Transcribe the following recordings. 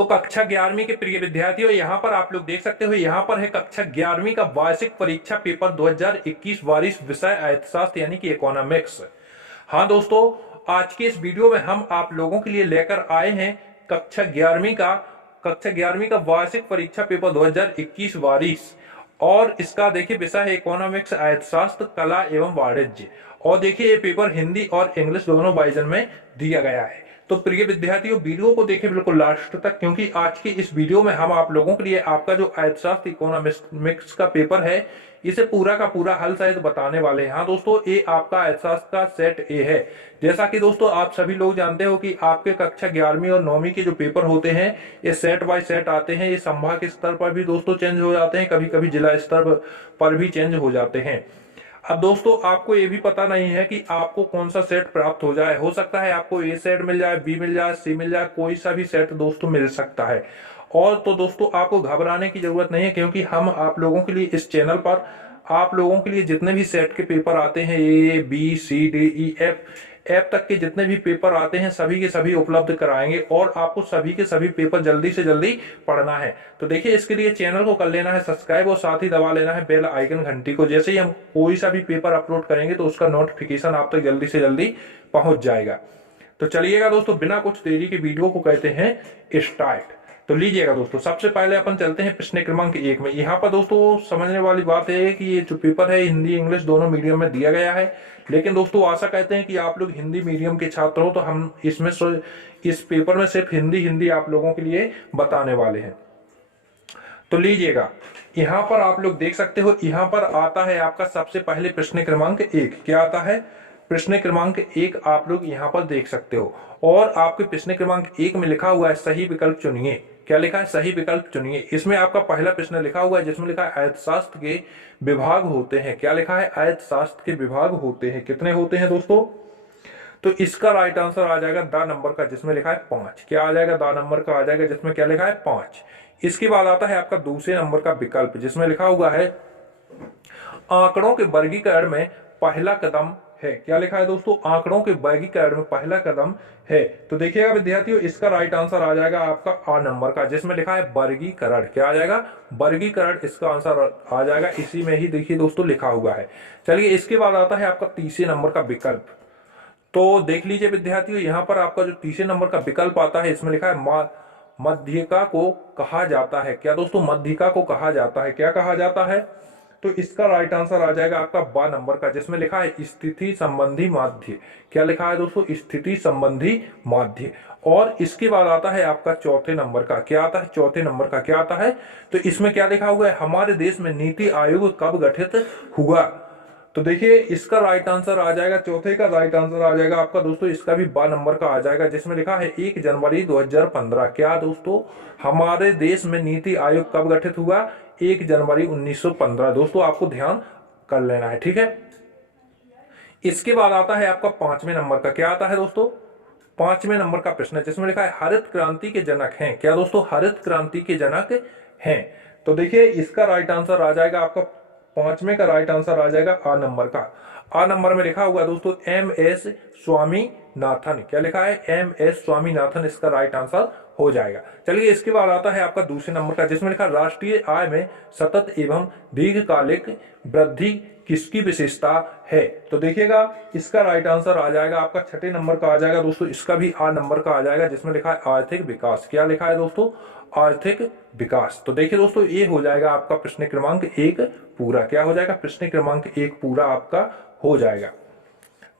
तो कक्षा 11वीं के प्रिय विद्यार्थियों, यहाँ पर आप लोग देख सकते हो, यहाँ पर है कक्षा 11वीं का वार्षिक परीक्षा पेपर 2021-22 विषय अर्थशास्त्र यानी कि इकोनॉमिक्स। हाँ दोस्तों, आज के इस वीडियो में हम आप लोगों के लिए लेकर आए हैं कक्षा 11वीं का वार्षिक परीक्षा पेपर 2021-22 और इसका देखिए विषय है इकोनॉमिक्स, अर्थशास्त्र, कला एवं वाणिज्य। और देखिए ये पेपर हिंदी और इंग्लिश दोनों वर्जन में दिया गया है। तो प्रिय विद्यार्थियों, वीडियो को देखें बिल्कुल लास्ट तक, क्योंकि आज की इस वीडियो में हम आप लोगों के लिए आपका जो अर्थशास्त्र इकोनॉमिक्स का पेपर है इसे पूरा का पूरा हल सहित बताने वाले हैं। हाँ दोस्तों, ये आपका अर्थशास्त्र का सेट ए है। जैसा कि दोस्तों आप सभी लोग जानते हो कि आपके कक्षा 11वीं और 9वीं के जो पेपर होते हैं ये सेट बाय सेट आते हैं। ये संभाग स्तर पर भी दोस्तों चेंज हो जाते हैं, कभी कभी जिला स्तर पर भी चेंज हो जाते हैं। अब दोस्तों आपको ये भी पता नहीं है कि आपको कौन सा सेट प्राप्त हो जाए। हो सकता है आपको ए सेट मिल जाए, बी मिल जाए, सी मिल जाए, कोई सा भी सेट दोस्तों मिल सकता है। और तो दोस्तों आपको घबराने की जरूरत नहीं है, क्योंकि हम आप लोगों के लिए इस चैनल पर आप लोगों के लिए जितने भी सेट के पेपर आते हैं, A B C D E F तक के जितने भी पेपर आते हैं सभी के सभी उपलब्ध कराएंगे और आपको सभी के सभी पेपर जल्दी से जल्दी पढ़ना है। तो देखिए इसके लिए चैनल को कर लेना है सब्सक्राइब और साथ ही दबा लेना है बेल आइकन घंटी को। जैसे ही हम कोई सा भी पेपर अपलोड करेंगे तो उसका नोटिफिकेशन आप तक जल्दी से जल्दी पहुंच जाएगा। तो चलिएगा दोस्तों, बिना कुछ देरी के वीडियो को कहते हैं स्टार्ट। तो लीजिएगा दोस्तों, सबसे पहले अपन चलते हैं प्रश्न क्रमांक 1 में। यहाँ पर दोस्तों समझने वाली बात है कि ये जो पेपर है हिंदी इंग्लिश दोनों मीडियम में दिया गया है। लेकिन दोस्तों आशा कहते हैं कि आप लोग हिंदी मीडियम के छात्र हो, तो हम इस पेपर में सिर्फ हिंदी आप लोगों के लिए बताने वाले हैं। तो लीजिएगा, यहाँ पर आप लोग देख सकते हो, यहाँ पर आता है आपका सबसे पहले प्रश्न क्रमांक 1। क्या आता है? प्रश्न क्रमांक 1 आप लोग यहाँ पर देख सकते हो और आपके प्रश्न क्रमांक 1 में लिखा हुआ है सही विकल्प चुनिए। क्या लिखा है? सही विकल्प चुनिए। इसमें आपका पहला प्रश्न लिखा हुआ है जिसमें लिखा है अर्थशास्त्र के विभाग होते हैं। क्या लिखा है? अर्थशास्त्र के विभाग होते हैं। कितने होते हैं दोस्तों? तो इसका राइट आंसर आ जाएगा द नंबर का जिसमें लिखा है 5। क्या आ जाएगा? द नंबर का आ जाएगा जिसमें क्या लिखा है? 5। इसके बाद आता है आपका दूसरे नंबर का विकल्प जिसमें लिखा हुआ है आंकड़ों के वर्गीकरण में पहला कदम है। क्या लिखा है दोस्तों? आंकड़ों के वर्गीकरण में पहला कदम है। तो देखिएगा विद्यार्थियों, इसका राइट आंसर आ जाएगा आपका आ नंबर का जिसमें लिखा है वर्गीकरण। क्या आ जाएगा? वर्गीकरण इसका आंसर आ जाएगा। इसी में ही देखिए दोस्तों लिखा हुआ है। चलिए, इसके बाद आता है आपका तीसरे नंबर का विकल्प। तो देख लीजिए विद्यार्थियों, यहाँ पर आपका जो तीसरे नंबर का विकल्प आता है इसमें लिखा है मध्यिका को कहा जाता है। क्या दोस्तों? मध्यिका को कहा जाता है। क्या कहा जाता है? तो इसका राइट आंसर आ जाएगा आपका बा नंबर का जिसमें लिखा है स्थिति संबंधी माध्य। क्या लिखा है दोस्तों? स्थिति संबंधी माध्य। और इसके बाद आता है आपका चौथे नंबर का। क्या आता है? चौथे नंबर का क्या आता है? तो इसमें क्या लिखा हुआ है? हमारे देश में नीति आयोग कब गठित हुआ। तो देखिए इसका राइट आंसर आ जाएगा, चौथे का राइट आंसर आ जाएगा आपका दोस्तों, इसका भी बा नंबर का आ जाएगा जिसमें लिखा है 1 जनवरी 2015। क्या दोस्तों? हमारे देश में नीति आयोग कब गठित हुआ? 1 जनवरी 1915। दोस्तों आपको ध्यान कर लेना है, ठीक है। इसके बाद आता है आपका 5वें नंबर का। क्या आता है दोस्तों? 5वें नंबर का प्रश्न जिसमें लिखा है हरित क्रांति के जनक हैं। क्या दोस्तों? हरित क्रांति के जनक हैं। तो देखिए इसका राइट आंसर आ जाएगा आपका 5वें का राइट आंसर आ जाएगा आ नंबर का। आ नंबर में लिखा हुआ दोस्तों MS स्वामीनाथन। क्या लिखा है? MS स्वामीनाथन इसका राइट आंसर हो जाएगा। चलिए, इसके बाद आता है आपका दूसरे नंबर का जिसमें लिखा राष्ट्रीय आय में सतत एवं दीर्घकालिक वृद्धि किसकी विशेषता है। तो देखिएगा इसका राइट आंसर आ जाएगा आपका 6 नंबर का आ जाएगा दोस्तों, इसका भी आ नंबर का आ जाएगा जिसमें लिखा है आर्थिक विकास। क्या लिखा है दोस्तों? आर्थिक विकास। तो देखिए दोस्तों ये हो जाएगा आपका प्रश्न क्रमांक 1 पूरा। क्या हो जाएगा? प्रश्न क्रमांक 1 पूरा आपका हो जाएगा।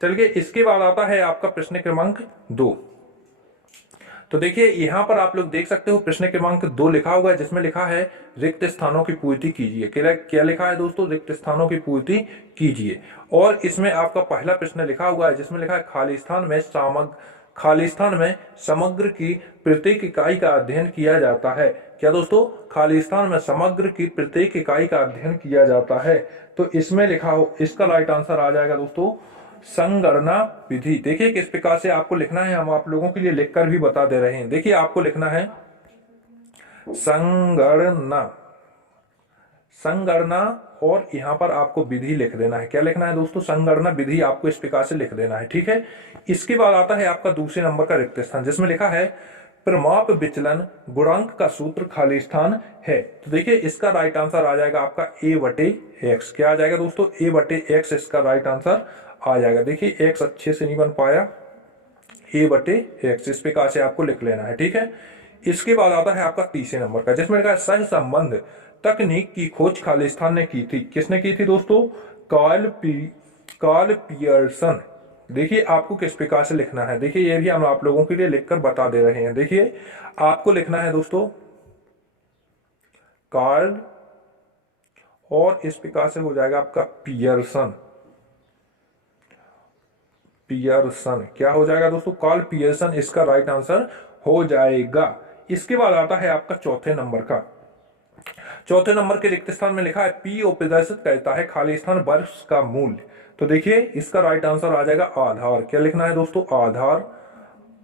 चलिए, इसके बाद आता है आपका प्रश्न क्रमांक 2। तो देखिए यहाँ पर आप लोग देख सकते हो प्रश्न क्रमांक 2 लिखा हुआ है जिसमें लिखा है रिक्त स्थानों की पूर्ति कीजिए। क्या लिखा है दोस्तों? रिक्त स्थानों की पूर्ति कीजिए। और इसमें आपका पहला प्रश्न लिखा हुआ है जिसमें लिखा है खालिस्तान में समग्र की प्रत्येक इकाई का अध्ययन किया जाता है। क्या दोस्तों? खालिस्तान में समग्र की प्रत्येक इकाई का अध्ययन किया जाता है। तो इसमें लिखा हो, इसका राइट आंसर आ जाएगा दोस्तों संगणना विधि। देखिए किस प्रकार से आपको लिखना है, हम आप लोगों के लिए लिखकर भी बता दे रहे हैं। देखिए आपको लिखना है संगणना और यहां पर आपको विधि लिख देना है। क्या लिखना है दोस्तों? संगणना विधि आपको इस प्रकार से लिख देना है, ठीक है। इसके बाद आता है आपका दूसरे नंबर का रिक्त स्थान जिसमें लिखा है परिमाप विचलन गुणांक का सूत्र खालिस्तान है। तो देखिए इसका राइट आंसर आ जाएगा आपका A/x। क्या आ जाएगा दोस्तों? A/x इसका राइट आंसर आ जाएगा। देखिए x अच्छे से नहीं बन पाया, A/x इस प्रकार से आपको लिख लेना है, ठीक है। इसके बाद आता है आपका तीसरे नंबर का, जिसमें लिखा है सह संबंध तकनीक की खोज खालिस्तान ने की थी। किसने की थी दोस्तों? Karl Pearson. देखिए आपको किस प्रकार से लिखना है, देखिए ये भी हम आप लोगों के लिए लिखकर बता दे रहे हैं। देखिए आपको लिखना है दोस्तों कार्ल, और इस प्रकार से हो जाएगा आपका पियर्सन। पियर्सन क्या हो जाएगा दोस्तों? कार्ल पियर्सन इसका राइट आंसर हो जाएगा। इसके बाद आता है आपका चौथे नंबर का। चौथे नंबर के रिक्त स्थान में लिखा है पीओ प्रदर्शित करता है खालिस्तान वर्ष का मूल्य। तो देखिए इसका राइट आंसर आ जाएगा आधार। क्या लिखना है दोस्तों?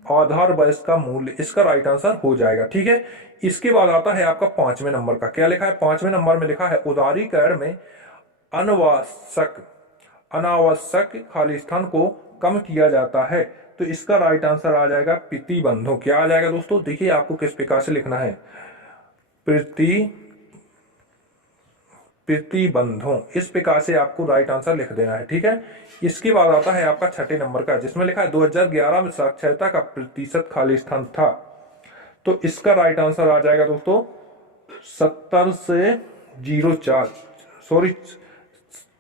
आधार वर्ष का मूल्य इसका राइट आंसर हो जाएगा, ठीक है। इसके बाद आता है आपका पांचवें नंबर का। क्या लिखा है? पांचवें नंबर में लिखा है उदारीकरण में अनावश्यक खालिस्तान को कम किया जाता है। तो इसका राइट आंसर आ जाएगा प्रतिबंधों। क्या आ जाएगा दोस्तों? देखिए आपको किस प्रकार से लिखना है, प्रतिबंधों इस प्रकार से आपको राइट आंसर लिख देना है, ठीक है। इसके बाद आता है आपका छठे नंबर का, जिसमें लिखा है 2011 में साक्षरता का प्रतिशत खालिस्तान था। तो इसका राइट आंसर आ जाएगा दोस्तों 70 से 04, सॉरी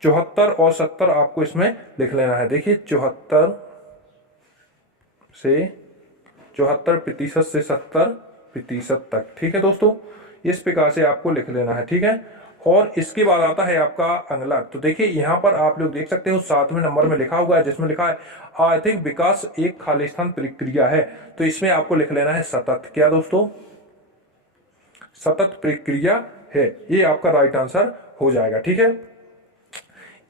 74 और 70 आपको इसमें लिख लेना है। देखिए 74% से 70% तक, ठीक है दोस्तों। इस प्रकार से आपको लिख लेना है, ठीक है। और इसके बाद आता है आपका अगला। तो देखिए यहाँ पर आप लोग देख सकते हो 7वें नंबर में लिखा हुआ है, जिसमें लिखा है आर्थिक विकास एक खालिस्तान प्रक्रिया है। तो इसमें आपको लिख लेना है सतत। क्या दोस्तों? सतत प्रक्रिया है, ये आपका राइट आंसर हो जाएगा, ठीक है।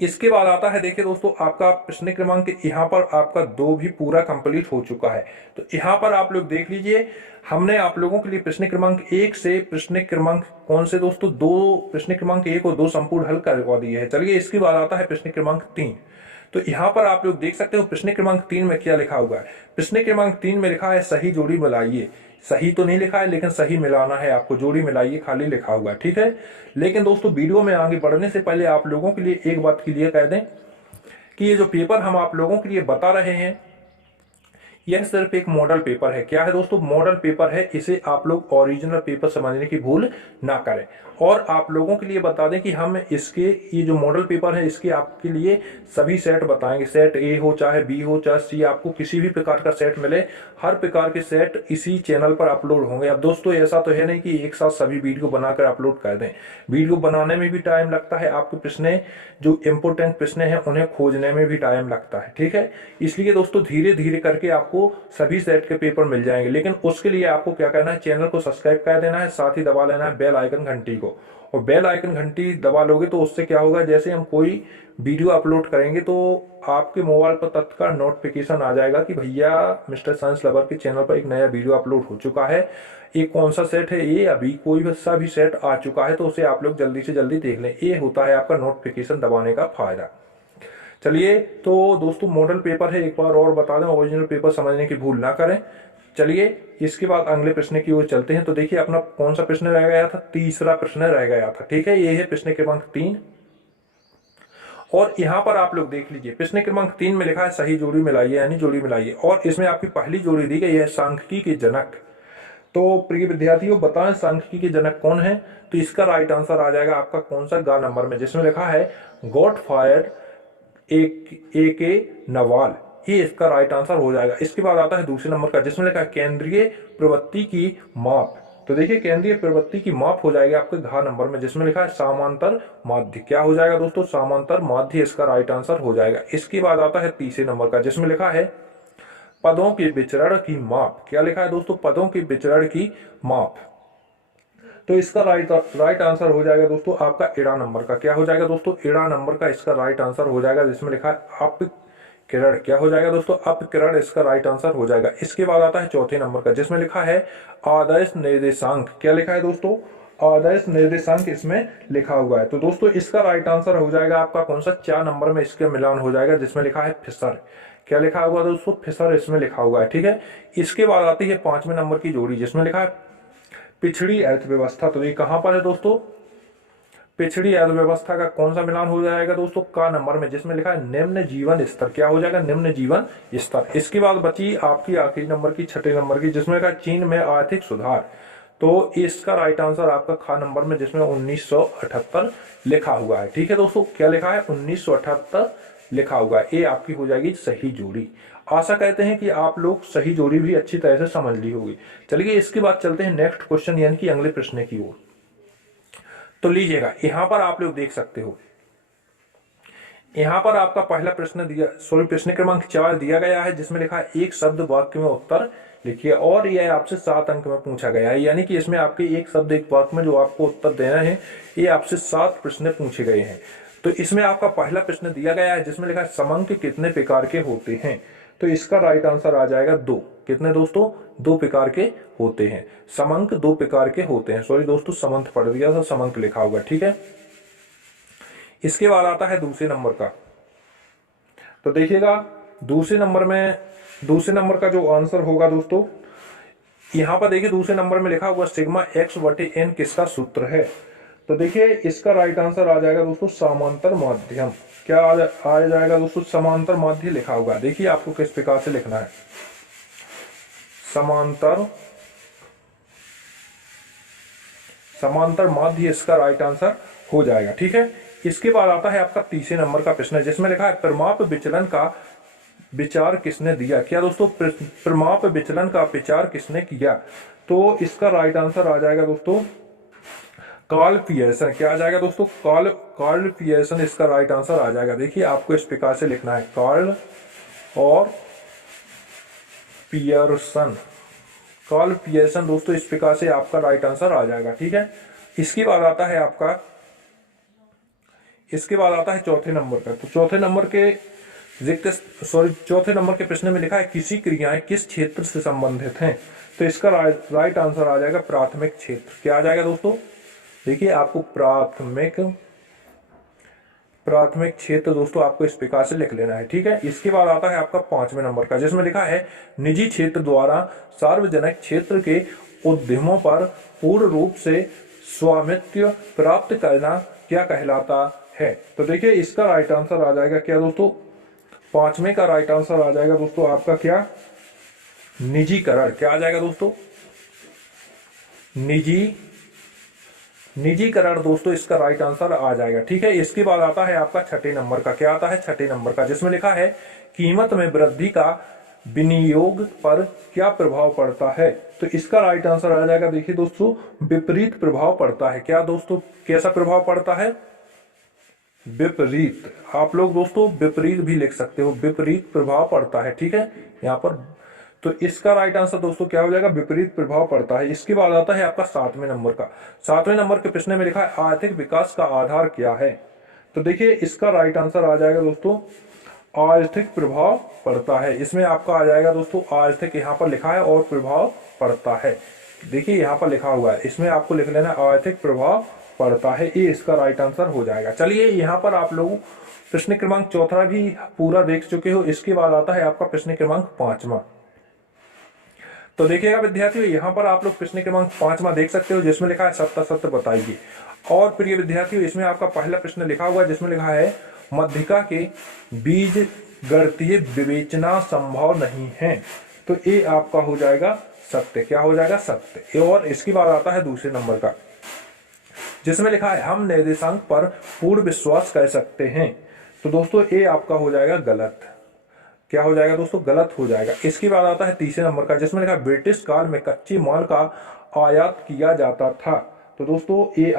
इसके बाद आता है देखिए दोस्तों आपका प्रश्न क्रमांक, यहाँ पर आपका 2 भी पूरा कंप्लीट हो चुका है। तो यहाँ पर आप लोग देख लीजिए, हमने आप लोगों के लिए प्रश्न क्रमांक 1 से प्रश्न क्रमांक कौन से दोस्तों 2, प्रश्न क्रमांक 1 और 2 संपूर्ण हल करवा दिए हैं। चलिए इसके बाद आता है प्रश्न क्रमांक 3। तो यहाँ पर आप लोग देख सकते हो प्रश्न क्रमांक 3 में क्या लिखा हुआ है। प्रश्न क्रमांक 3 में लिखा है सही जोड़ी मिलाइए। सही तो नहीं लिखा है, लेकिन सही मिलाना है आपको, जोड़ी मिलाइए खाली लिखा हुआ है, ठीक है। लेकिन दोस्तों वीडियो में आगे बढ़ने से पहले आप लोगों के लिए एक बात क्लियर कह दें कि ये जो पेपर हम आप लोगों के लिए बता रहे हैं, यह सिर्फ एक मॉडल पेपर है। क्या है दोस्तों? मॉडल पेपर है। इसे आप लोग ओरिजिनल पेपर समझने की भूल ना करें। और आप लोगों के लिए बता दें कि हम इसके ये जो मॉडल पेपर है, इसके आपके लिए सभी सेट बताएंगे। सेट ए हो, चाहे बी हो, चाहे सी, आपको किसी भी प्रकार का सेट मिले, हर प्रकार के सेट इसी चैनल पर अपलोड होंगे। अब दोस्तों ऐसा तो है नहीं कि एक साथ सभी वीडियो बनाकर अपलोड कर दें। वीडियो बनाने में भी टाइम लगता है, आपके प्रश्न जो इम्पोर्टेंट प्रश्न है उन्हें खोजने में भी टाइम लगता है, ठीक है। इसलिए दोस्तों धीरे धीरे करके आपको सभी सेट के पेपर मिल जाएंगे। लेकिन उसके लिए आपको क्या करना है, चैनल को सब्सक्राइब कर देना है, साथ ही दबा लेना है बेल आइकन घंटी को। और बेल आइकन घंटी दबा लोगे तो उससे क्या होगा, जैसे हम कोई वीडियो अपलोड करेंगे तो आपके मोबाइल पर तत्काल नोटिफिकेशन आ जाएगा कि भैया मिस्टर साइंस लवर के चैनल पर एक नया वीडियो अपलोड हो चुका है। ये कौन सा सेट है, ये अभी कोई सा भी सेट आ चुका है, तो उसे आप लोग जल्दी से जल्दी देख लें। ये होता है आपका नोटिफिकेशन दबाने का फायदा। चलिए तो दोस्तों मॉडल पेपर है, एक बार और बता दें, ओरिजिनल पेपर समझने की भूल ना करें। चलिए इसके बाद अगले प्रश्न की ओर चलते हैं। तो देखिए अपना कौन सा प्रश्न रह गया था, तीसरा प्रश्न रह गया था, ठीक है। ये है प्रश्न क्रमांक 3। और यहाँ पर आप लोग देख लीजिए प्रश्न क्रमांक 3 में लिखा है सही जोड़ी मिलाइए, यानी जोड़ी मिलाइए। और इसमें आपकी पहली जोड़ी दी गई है सांख्यिकी के जनक। तो प्रिय विद्यार्थियों बताएं सांख्यिकी के जनक कौन है। तो इसका राइट आंसर आ जाएगा आपका कौन सा, ग नंबर में, जिसमें लिखा है गॉटफ्रायड ए के नवाल। ये इसका राइट आंसर हो जाएगा। इसके बाद आता है दूसरे नंबर का, जिसमें लिखा है केंद्रीय प्रवृत्ति की माप। तो देखिए केंद्रीय प्रवृत्ति की माप हो जाएगी आपके घ नंबर में, जिसमें लिखा है समांतर माध्य। क्या हो जाएगा दोस्तों, समांतर माध्य इसका राइट आंसर हो जाएगा। इसके बाद आता है तीसरे नंबर का, जिसमें लिखा है पदों के विचरण की माप। क्या लिखा है दोस्तों, पदों के विचरण की माप। तो इसका राइट आंसर हो जाएगा दोस्तों आपका एड़ा नंबर का। क्या हो जाएगा दोस्तों, एड़ा नंबर का इसका राइट आंसर हो जाएगा, जिसमें लिखा है अपकिरण। क्या हो जाएगा दोस्तों, अपकिरण इसका राइट आंसर हो जाएगा। इसके बाद आता है चौथे नंबर का, जिसमें लिखा है आदर्श निर्देशांक। क्या लिखा है दोस्तों, आदर्श निर्देशांक इसमें लिखा हुआ है। तो दोस्तों इसका राइट आंसर हो जाएगा आपका कौन सा, 4 नंबर में इसका मिलान हो जाएगा, जिसमें लिखा है फिशर। क्या लिखा होगा दोस्तों, फिशर इसमें लिखा हुआ है। ठीक है, इसके बाद आती है 5वें नंबर की जोड़ी जिसमें लिखा है पिछड़ी अर्थव्यवस्था। तो ये कहां पर है दोस्तों, पिछड़ी अर्थव्यवस्था का कौन सा मिलान हो जाएगा दोस्तों, का नंबर में, जिसमें लिखा है निम्न जीवन स्तर। क्या हो जाएगा, निम्न जीवन स्तर। इसके बाद बची आपकी आखिरी नंबर की, 6ठे नंबर की, जिसमें लिखा है चीन में आर्थिक सुधार। तो इसका राइट आंसर आपका खा नंबर में, जिसमें 1978 लिखा हुआ है। ठीक है दोस्तों, क्या लिखा है, 1978 लिखा हुआ है। ये आपकी हो जाएगी सही जोड़ी। आशा करते हैं कि आप लोग सही जोड़ी भी अच्छी तरह से समझ ली होगी। चलिए इसके बाद चलते हैं नेक्स्ट क्वेश्चन यानी कि अगले प्रश्न की ओर। तो लीजिएगा, यहां पर आप लोग देख सकते हो, यहां पर आपका पहला प्रश्न दिया, प्रश्न क्रमांक 4 दिया गया है, जिसमें लिखा है एक शब्द वाक्य में उत्तर लिखिए, और यह आपसे 7 अंक में पूछा गया है। यानी कि इसमें आपके एक शब्द एक वाक्य में जो आपको उत्तर देना है, ये आपसे 7 प्रश्न पूछे गए हैं। तो इसमें आपका पहला प्रश्न दिया गया है, जिसमें लिखा है समंक कितने प्रकार के होते हैं। तो इसका राइट आंसर आ जाएगा 2। कितने दोस्तों, 2 प्रकार के होते हैं। समंक 2 प्रकार के होते हैं। सॉरी दोस्तों, समंत पढ़ दिया था, समंक लिखा हुआ। ठीक है, इसके बाद आता है दूसरे नंबर का। तो देखिएगा, दूसरे नंबर का जो आंसर होगा दोस्तों, यहां पर देखिए दूसरे नंबर में लिखा हुआ सिग्मा एक्स बटे एन किसका सूत्र है। तो देखिए इसका राइट आंसर आ जाएगा दोस्तों समांतर माध्यम। क्या आ जाएगा दोस्तों, समांतर माध्य लिखा होगा। देखिए आपको किस प्रकार से लिखना है, समांतर माध्य इसका राइट आंसर हो जाएगा। ठीक है, इसके बाद आता है आपका तीसरे नंबर का प्रश्न, जिसमें लिखा है परिमाप विचलन का विचार किसने दिया। क्या दोस्तों, परिमाप विचलन का विचार किसने किया। तो इसका राइट आंसर आ जाएगा दोस्तों कार्ल पियर्सन। क्या आ जाएगा दोस्तों, कार्ल पियर्सन इसका राइट आंसर आ जाएगा। देखिए आपको इस प्रकार से लिखना है, कार्ल और पियर्सन, कार्ल पियर्सन दोस्तों, इस प्रकार से आपका राइट आंसर आ जाएगा। ठीक है, इसके बाद आता है चौथे नंबर का। तो चौथे नंबर के प्रश्न में लिखा है किसी क्रियाएं किस क्षेत्र से संबंधित हैं। तो इसका राइट आंसर आ जाएगा प्राथमिक क्षेत्र। क्या आ जाएगा दोस्तों, देखिए आपको प्राथमिक क्षेत्र दोस्तों आपको इस प्रकार से लिख लेना है। ठीक है, इसके बाद आता है आपका 5वें नंबर का, जिसमें लिखा है निजी क्षेत्र द्वारा सार्वजनिक क्षेत्र के उद्यमों पर पूर्ण रूप से स्वामित्व प्राप्त करना क्या कहलाता है। तो देखिए इसका राइट आंसर आ जाएगा क्या दोस्तों, 5वें का राइट आंसर आ जाएगा दोस्तों आपका क्या, निजीकरण। क्या आ जाएगा दोस्तों, निजीकरण दोस्तों, इसका राइट आंसर आ जाएगा। ठीक है, इसके बाद आता है आपका 6ठे नंबर का। क्या आता है 6ठे नंबर का, जिसमें लिखा है कीमत में वृद्धि का विनियोग पर क्या प्रभाव पड़ता है। तो इसका राइट आंसर आ जाएगा, देखिए दोस्तों विपरीत प्रभाव पड़ता है। क्या दोस्तों, कैसा प्रभाव पड़ता है, विपरीत। आप लोग दोस्तों विपरीत भी लिख सकते हो, विपरीत प्रभाव पड़ता है। ठीक है, यहाँ पर तो इसका राइट आंसर दोस्तों क्या हो जाएगा, विपरीत प्रभाव पड़ता है। इसके बाद आता है आपका 7वें नंबर का। 7वें नंबर के प्रश्न में लिखा है आर्थिक विकास का आधार क्या है। तो देखिए इसका राइट आंसर आ जाएगा दोस्तों आर्थिक प्रभाव पड़ता है। इसमें आपका आ जाएगा दोस्तों आर्थिक, यहाँ पर लिखा है और प्रभाव पड़ता है। देखिए यहाँ पर लिखा हुआ है, इसमें आपको लिख लेना आर्थिक प्रभाव पड़ता है, ये इसका राइट आंसर हो जाएगा। चलिए यहाँ पर आप लोग प्रश्न क्रमांक 4 भी पूरा देख चुके हो। इसके बाद आता है आपका प्रश्न क्रमांक 5वां। तो देखिएगा विद्यार्थियों, यहाँ पर आप लोग प्रश्न क्रमांक 5वां देख सकते हो, जिसमें लिखा है सत्य सत्य बताइए। और प्रिय विद्यार्थियों, इसमें आपका पहला प्रश्न लिखा हुआ है, जिसमें लिखा है मध्यिका के बीज गणितीय विवेचना संभव नहीं है। तो ये आपका हो जाएगा सत्य। क्या हो जाएगा, सत्य। और इसके बाद आता है दूसरे नंबर का, जिसमें लिखा है हम निर्देशांक पर पूर्ण विश्वास कर सकते हैं। तो दोस्तों ये आपका हो जाएगा गलत। क्या हो जाएगा दोस्तों, गलत हो जाएगा। इसके बाद आता है तीसरे नंबर का, जिसमें लिखा है ब्रिटिश काल में कच्चे माल का आयात किया जाता था। तो दोस्तों ये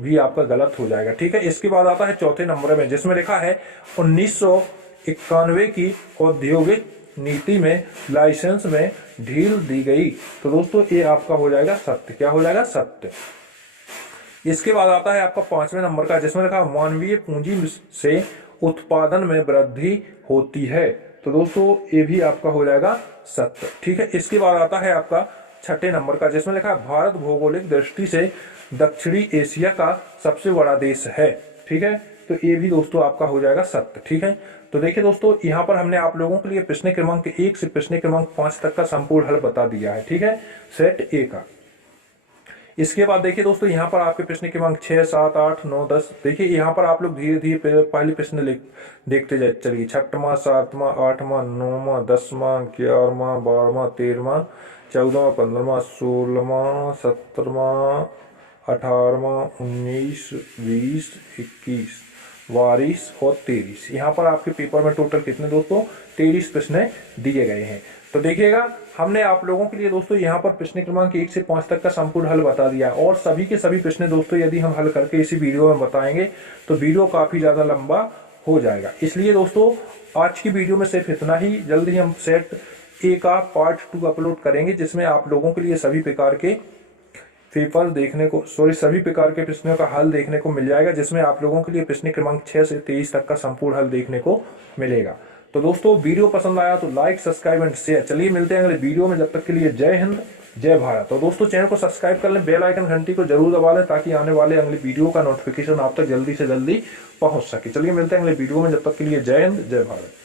भी आपका गलत हो जाएगा। ठीक है, इसके बाद आता है चौथे नंबर में, जिसमें लिखा है 1991 की औद्योगिक नीति में लाइसेंस में ढील दी गई। तो दोस्तों ये आपका हो जाएगा सत्य। क्या हो जाएगा, सत्य। इसके बाद आता है आपका 5वें नंबर का, जिसमें लिखा मानवीय पूंजी से उत्पादन में वृद्धि होती है। तो दोस्तों ये भी आपका हो जाएगा सत्य। ठीक है, इसके बाद आता है आपका 6ठे नंबर का, जिसमें लिखा है भारत भौगोलिक दृष्टि से दक्षिणी एशिया का सबसे बड़ा देश है। ठीक है, तो ये भी दोस्तों आपका हो जाएगा सत्य। ठीक है, तो देखिए दोस्तों, यहाँ पर हमने आप लोगों के लिए प्रश्न क्रमांक 1 से प्रश्न क्रमांक 5 तक का संपूर्ण हल बता दिया है, ठीक है, सेट ए का। इसके बाद देखिए दोस्तों, यहाँ पर आपके प्रश्न क्रमांक 6, 7, 8, 9, 10, देखिए यहाँ पर आप लोग धीरे धीरे पहले प्रश्न देखते जाए चलिए। 6वां, 7वां, 8वां, 9वां, 10वां, 11वां, 12वां, 13वां, 14वां, 15वां, 16वां, 17वां, 18वां, 19, 20, 21, 22 और 23। यहाँ पर आपके पेपर में टोटल कितने दोस्तों 23 प्रश्न दिए गए हैं। तो देखिएगा, हमने आप लोगों के लिए दोस्तों यहाँ पर प्रश्न क्रमांक 1 से 5 तक का संपूर्ण हल बता दिया, और सभी के सभी प्रश्न दोस्तों यदि हम हल करके इसी वीडियो में बताएंगे तो वीडियो काफी ज्यादा लंबा हो जाएगा। इसलिए दोस्तों आज की वीडियो में सिर्फ इतना ही। जल्द ही हम सेट ए का पार्ट 2 अपलोड करेंगे, जिसमें आप लोगों के लिए सभी प्रकार के पेपर देखने को, सभी प्रकार के प्रश्नों का हल देखने को मिल जाएगा, जिसमें आप लोगों के लिए प्रश्न क्रमांक 6 से 23 तक का संपूर्ण हल देखने को मिलेगा। तो दोस्तों वीडियो पसंद आया तो लाइक, सब्सक्राइब एंड शेयर। चलिए मिलते हैं अगले वीडियो में, जब तक के लिए जय हिंद, जय भारत। तो दोस्तों चैनल को सब्सक्राइब कर लें, बेल आइकन घंटी को जरूर दबा लें, ताकि आने वाले अगले वीडियो का नोटिफिकेशन आप तक जल्दी से जल्दी पहुंच सके। चलिए मिलते हैं अगले वीडियो में, जब तक के लिए जय हिंद, जय भारत।